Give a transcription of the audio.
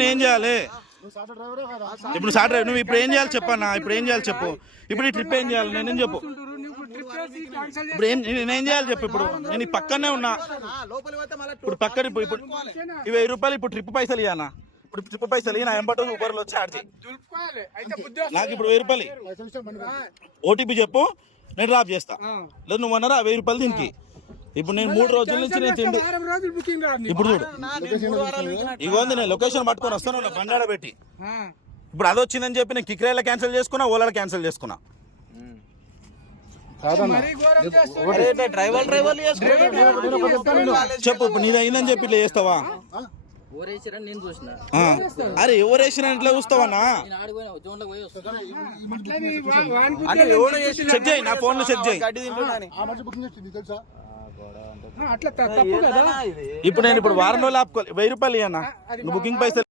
నేను ఏం చేయాలి? ఇప్పుడు సార్ డ్రైవర్ నువ్వు ఇప్పుడు ఏం చేయాలి చెప్పన్నా? ఇప్పుడు ఏం చేయాలి చెప్పు? ఇప్పుడు ఈ ట్రిప్ ఏం చేయాలి? నేనేం చెప్పు? ఇప్పుడు నేనేం చేయాలి చెప్పు? ఇప్పుడు నేను ఈ పక్కనే ఉన్నా, ఇప్పుడు పక్కన ఇప్పుడు 1000 రూపాయలు ఇప్పుడు ట్రిప్ పైసలు ఇవ్వనా? ఇప్పుడు ట్రిప్ పైసలు నా ఎంబటో ఊబర్లో చార్జ్ నాకు ఇప్పుడు 1000 రూపాయలు ఓటీపీ చెప్పు, నేను డ్రాప్ చేస్తా. లేదు నువ్వు అన్నారా 1000 రూపాయలు దీనికి. ఇప్పుడు నేను 3 రోజుల నుంచి నేను తిండి ఇప్పుడు చూడు ఇగోంది, నేను లొకేషన్ పట్టుకొని వస్తాను బండాడ పెట్టి. ఇప్పుడు అది వచ్చిందని చెప్పి నేను కిక్రేలా క్యాన్సిల్ చేసుకున్నా, ఓలా క్యాన్సిల్ చేసుకున్నా. చెప్పు ఇప్పుడు నీది అయిందని చెప్పి ఇట్లా చేస్తావా? అరే ఎవరు వేసిన ఇట్లా చూస్తావన్నా? చెక్ చేయి, నా ఫోన్ లో చెక్ చేయి. ఇప్పుడు నేను ఇప్పుడు వారం రోజులు ఆపుకోవాలి. 1000 రూపాయలు ఇవ్వనా? నువ్వు బుకింగ్ పైసలు